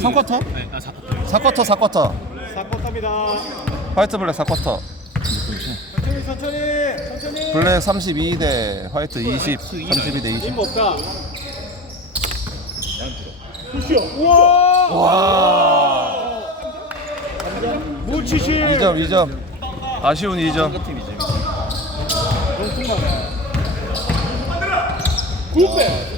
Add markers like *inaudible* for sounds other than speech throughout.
3쿼터? 네, 아 4쿼터. 4쿼터 4쿼터 사건탑니다. 화이트 블랙 4쿼터 천천히 천천히 천천히. 블랙 32대 화이트 20 32대 20 힘 없다. 푸시오. 우와. 와못 치시. 2점 2점 아쉬운 2점 팀이죠. 굿배.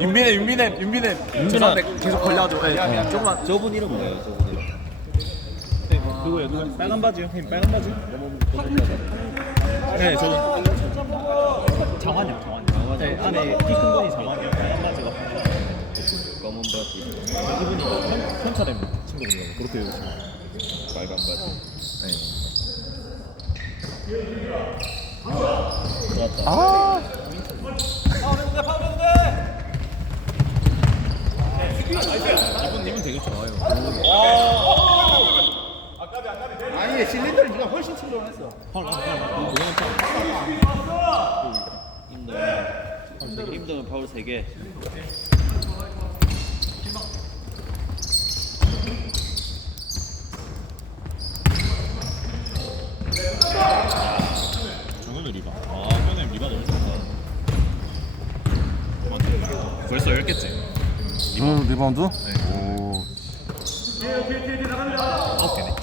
윤빈의 윤빈의 윤빈의 윤빈아 계속 걸려도 네, 조금만 저분 이름 뭐예요? 저분 이름. 그거요. 그 빨간 바지요. 형님 빨간 바지. 네, 저 장환이요, 장환. 네, 안에 키큰 분이 장환이요. 빨간 바지가. 검은 바지, 그분이 현- 현찰em 친구분이라고 그렇게 외우시면. 빨간 바지. 아 이분님은 되게 좋아요. 아니 실린더를 네가 훨씬 충전했어. 헐, 헐, 헐. 그거는 좀 힘든 힘든 파울 3개. 정현우 리바. 아, 현우 리바 너무 좋다. 벌써 10개째. 음, 리바운드? 오 아홉 개네.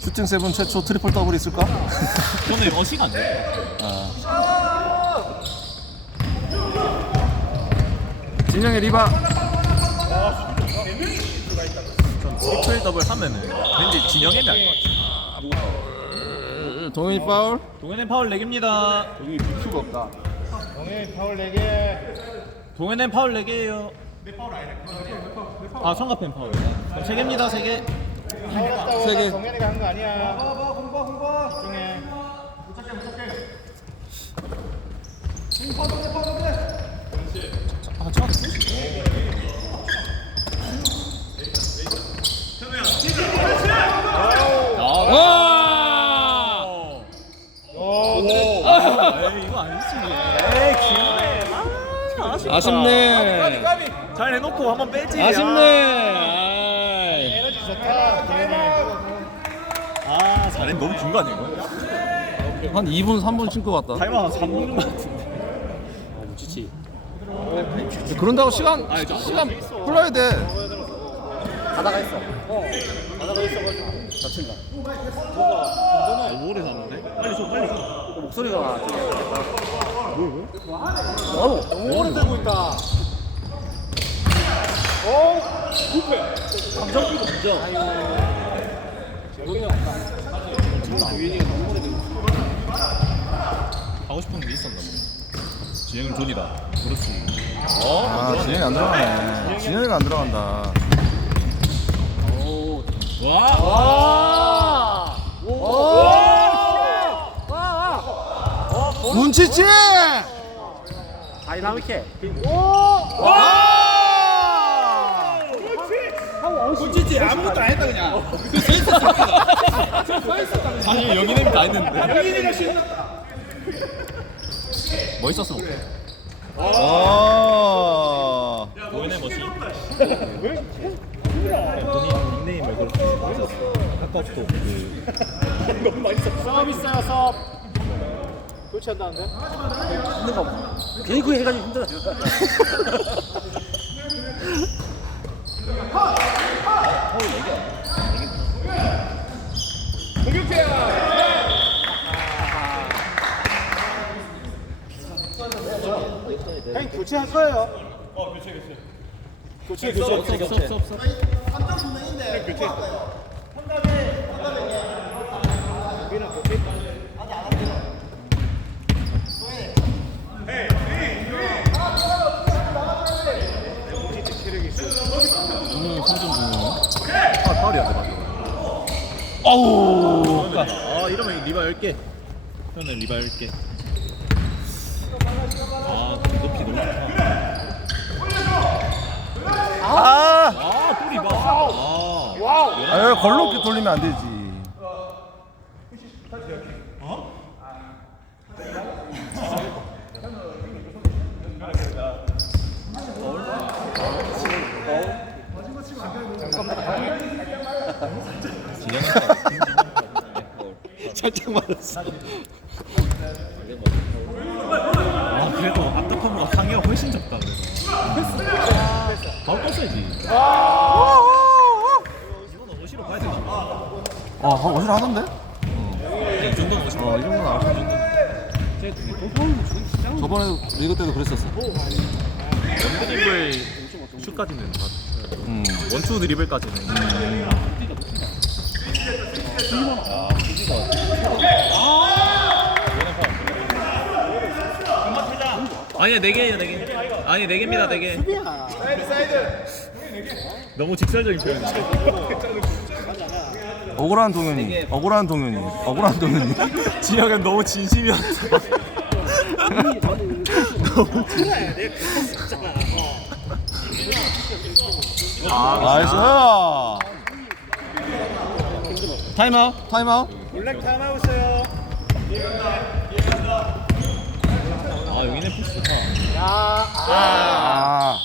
슈팅 세븐 최초 트리플 더블 있을까? *laughs* 저는 어시가 안 돼. 진영의 리바 트리플 더블 하면은 왠지 진영애미 할것 같아. 동현이 파울 동현의 파울 4개입니다. 여기 뷰가 없다. 형님 파울 4개. 동현의 파울 4개예요. 아, 성가팬 파울. 그럼 3개입니다, 3개. 파울 했다고 세 개. 정현이가 한 거 아니야. 홍보 홍보 홍보. 집중해. 아, 저 와! 오. 에이, 이거 아니지. 에이, 기운해. 아, 아쉽다. 아쉽네 잘 해놓고 한번 빼지. 아쉽네 에너지 좋다. 아, 잘했 너무 긴거 이거? 한 2분 3분 칠것 같다 타이머 한 3분 같은데. 지치. 그런다고 시간 시간 흘러야 돼 바다가 있어. 어. 바다가 있어가지고 다친다. 너무 오래 샀는데? 빨리 줘, 빨리 줘. 목소리가 뭘 왜? 바로 너무 오래 되고 있다. 어? 굿배. 감정기도 부정. 재롱이 없다. 유인이가 너무 오래 되고 하고 싶은 게 있었나 보네. 진영은 존이다. 그렇지. 어? 아 진영이 안 들어가네 진영이가 안 들어간다 와! 와! 오! 문치치 다이나믹해. 꿀찌지 아무것도 안 했다 그냥. 사실 여기는 다 했는데. 여기가 신났다. 멋있었어. 오케이. 아 도현의 멋이. 본인 닉네임 말고 멋있었어. 아까부터 그 너무 맛있어. 서브 있어요, 서브. 교체한다는데? 힘든 거. 괜히 그거 해가지고 힘들어. 형님 교체할 거예요. 어, 교체, 교체. 교체, 교체. 없어 없어 없어. 우리는 교체. 3점 중이네. 아, 파울이야, 맞아. 아우. 아, 이러면 리바 10개. 현은 리바 10개. 아, 높이 너무 좋다. 아, 아, 또 리바. 아. 와우. 아 걸로 이렇게 돌리면 안 되지 살짝 맞았어. 아 그래도 앞더커브가 강의가 훨씬 적다 그래서 바로 떴어야지 이건 어시로 가야 되지 어, 어시로 하던데? 이 정도는 어시로 어, 이 정도는 알아. 저번에 리그 때도 그랬었어. 드리블 슛까지는 다 음. 원투 드리블까지는 아니야 네 개예요 네 개. 아니 네 개입니다 네 개. 너무 직설적인 표현이야. 억울한 동현이. 억울한 동현이. 억울한 동현이. *laughs* 지혁은 너무 진심이었다. 나이스. 타임아웃. 타임아웃. 아 여기는 푸시 좋다. 아.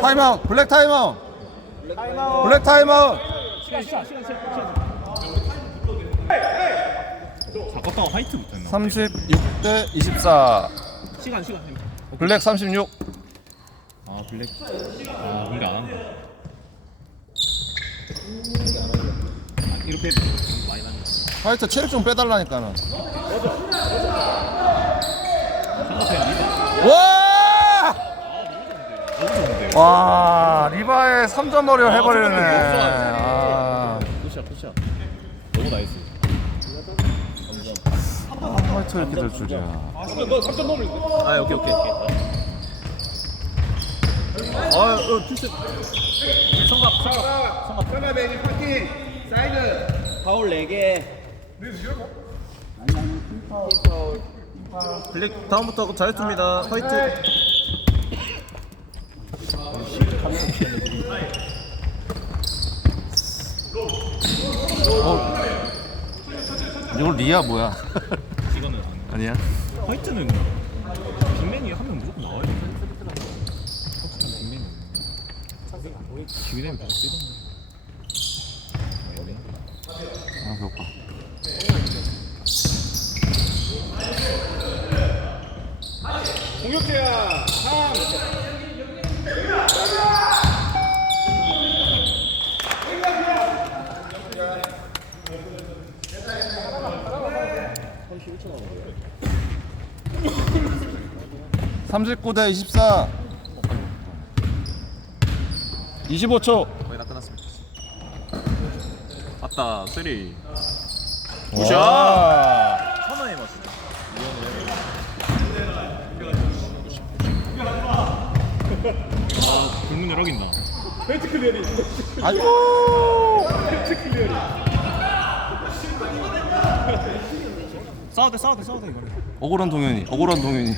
타임아웃. 블랙 타임아웃. 블랙 타임아웃. 바꿨다가 화이트 붙었나? 36대 24. 시간 시간. 블랙 36. 아 블랙. 아 공개 안 한다. 이렇게 해도 많이 나네. 화이트 체력 좀 빼달라니까는. 와! 좋은데. 와, 리바의 3점 머리를 해버리네. 아. 너무 나이스. 화이트 이렇게 될 줄이야. 아 오케이 오케이. 아, 어, 필수. 성갑, 성갑, 성갑. 파울 4개. 블랙 다음부터 잘했습니다. 화이트. 이거 리아 뭐야? 이거는 아니야? 화이트는 빅맨이 한명 무조건 나와야 돼. 확실한 빅맨이. 기회 되면 바로 뛰던데. 39대 24. 25초. 거의 다 끝났습니다. 맞다, 쓰리. 우샤. 천 원에 맞습니다. 아, 불문 여러 개 있나? 아이고. 싸워대 싸워대 싸워대 이거. 억울한 동현이. 억울한 동현이.